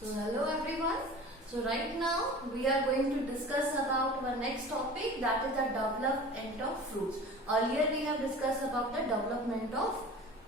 So hello everyone. So right now we are going to discuss about our next topic, that is the development of fruits. Earlier we have discussed about the development of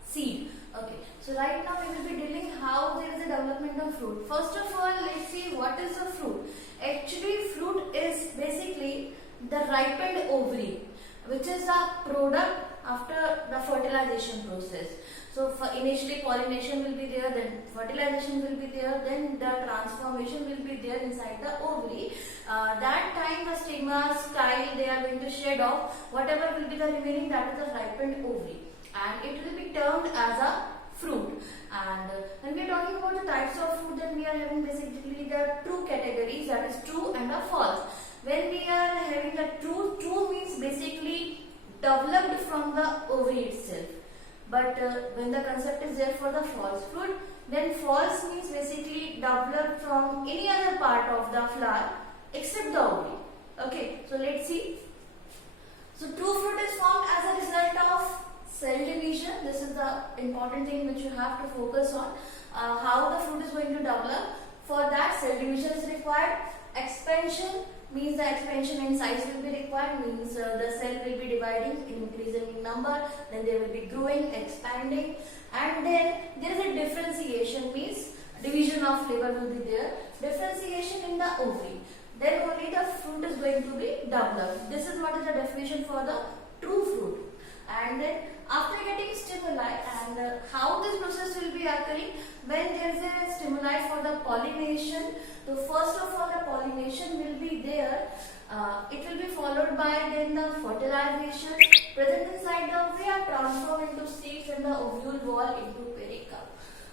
seed. Okay. So right now we will be dealing how there is a development of fruit. First of all, let's see what is a fruit. Actually, fruit is basically the ripened ovary, which is a product after the fertilization process. So initially pollination will be there, then fertilization will be there, then the transformation will be there inside the ovary. That time the stigma, style, they are going to shed off. Whatever will be the remaining, that is the ripened ovary, and it will be termed as a fruit. And when we are talking about the types of fruit, then we are having basically the two categories, that is true and a false. When we are having the true means basically developed from the ovary itself. But when the concept is there for the false fruit, then false means basically developed from any other part of the flower except the ovary. Okay, so let's see. So true fruit is formed as a result of cell division. This is the important thing which you have to focus on. How the fruit is going to develop. For that, cell division is required. Expansion means the expansion in size will be required, means the cell will be dividing, increasing in number, then they will be growing, expanding, and then there is a differentiation, means division of flavor will be there, differentiation in the ovary, then only the fruit is going to be developed. This is what is the definition for the true fruit. And then after getting stimuli, and how this process will be occurring, when there is a stimuli for the pollination. So first of all, the pollination will be there. It will be followed by then the fertilization. Present inside the ovary are transformed into seeds and the ovule wall into pericarp.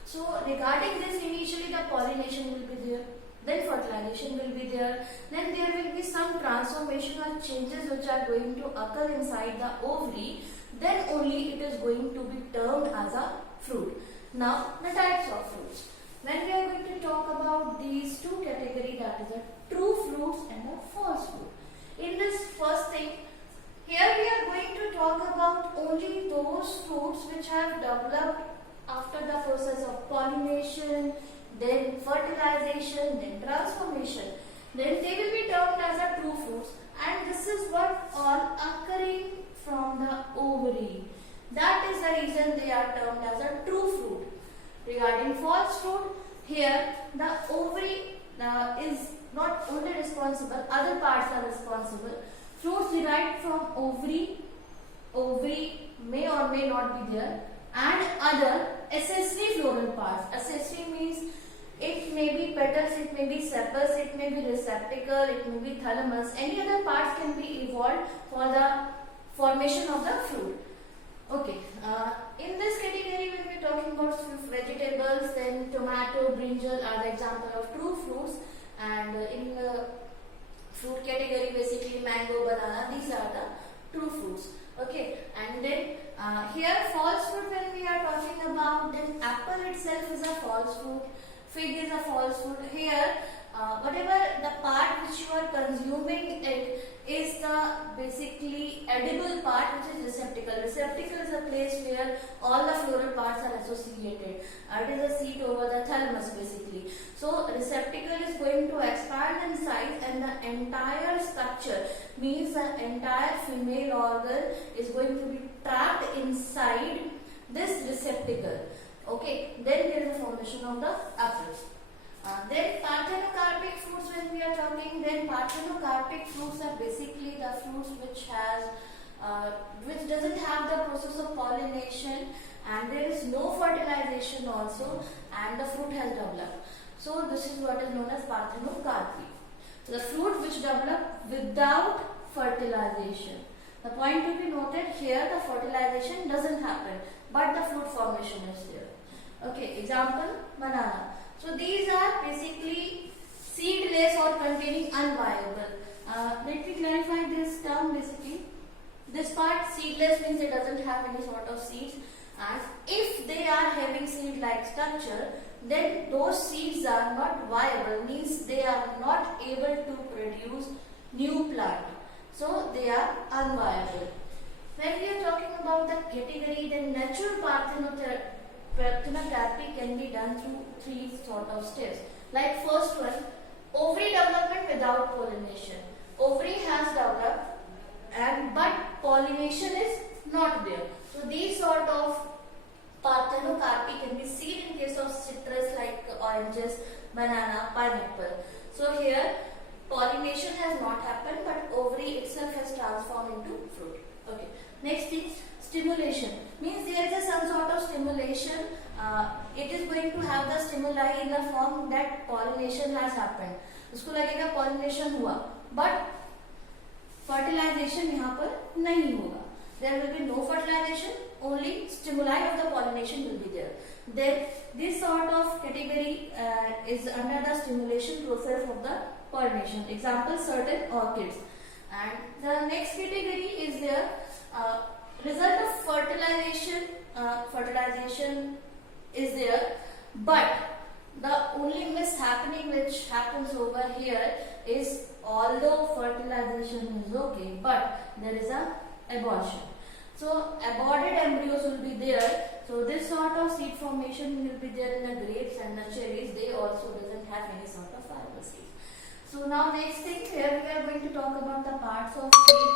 So regarding this, initially the pollination will be there. Then fertilization will be there. Then there will be some transformational changes which are going to occur inside the ovary. Then only it is going to be termed as a fruit. Now the types of fruits. When we are going to talk about these two categories, that is a true fruits and a false fruit. In this first thing, here we are going to talk about only those fruits which have developed after the process of pollination, then fertilization, then transformation. Then they will be termed as a true fruits, and this is what all occurring from the ovary. That is the reason they are termed as a true fruit. Regarding false fruit, here the ovary is not only responsible, other parts are responsible. Fruits derived from ovary may or may not be there, and other accessory floral parts. Accessory means it may be petals, it may be sepals, it may be receptacle, it may be thalamus. Any other parts can be evolved for the formation of the fruit. Okay, in this category when we are talking about vegetables, then tomato, brinjal are the example of true fruits, and in the fruit category basically mango, banana, these are the true fruits. Okay, and then here false fruit when we are talking about, then apple itself is a false fruit, fig is a false fruit. Here whatever the part which you are consuming it is the basically edible part, which is receptacle. Receptacle is a place where all the floral parts are associated. It is a seat over the thalamus basically. So receptacle is going to expand in size, and the entire structure, means the entire female organ is going to be trapped inside this receptacle. Okay, then there is a formation of the apple. Then parthenocarpic fruits when we are talking, then parthenocarpic fruits are basically the fruits which doesn't have the process of pollination, and there is no fertilization also, and the fruit has developed. So this is what is known as parthenocarpic. So the fruit which develop without fertilization. The point to be noted here, the fertilization doesn't happen, but the fruit formation is there. Okay, example, banana. So these are basically seedless or containing unviable. Let me clarify this term basically. This part seedless means it doesn't have any sort of seeds, and if they are having seed-like structure, then those seeds are not viable, means they are not able to produce new plant. So they are unviable. When we are talking about the category, then natural parthenocarpy can be done through three sort of steps. Like first one, ovary development without pollination. Ovary has developed but pollination is not there. So these sort of parthenocarpy can be seen in case of citrus like oranges, banana, pineapple. So here pollination has not happened, but ovary itself has transformed into fruit. Okay. Next is stimulation. Means there is some sort of stimulation. It is going to have the stimuli in the form that pollination has happened. उसको लगेगा pollination हुआ, but fertilization यहाँ पर नहीं होगा. There will be no fertilization, only stimuli of the pollination will be there. Then this sort of category is under the stimulation process of the pollination. Example, certain orchids. And the next category is there result of fertilization. Fertilization is there, but the only mishappening which happens over here is, although fertilization is okay, but there is a abortion. So aborted embryos will be there. So this sort of seed formation will be there in the grapes and the cherries. They also doesn't have any sort of viable seeds. So now next thing, here we are going to talk about the parts of seed.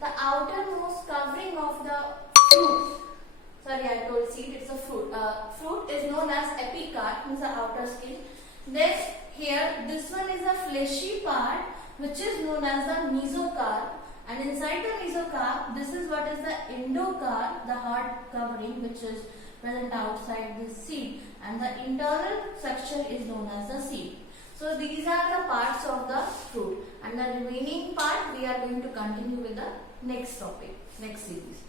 The outermost covering of the fruit. Sorry, I told seed, it's a fruit. Fruit is known as epicarp, means the outer skin. Then here, this one is a fleshy part which is known as the mesocarp. And inside the mesocarp, this is what is the endocarp, the hard covering which is present outside this seed. And the internal structure is known as the seed. So these are the parts of the fruit. And the remaining part we are going to continue with the next topic, next series.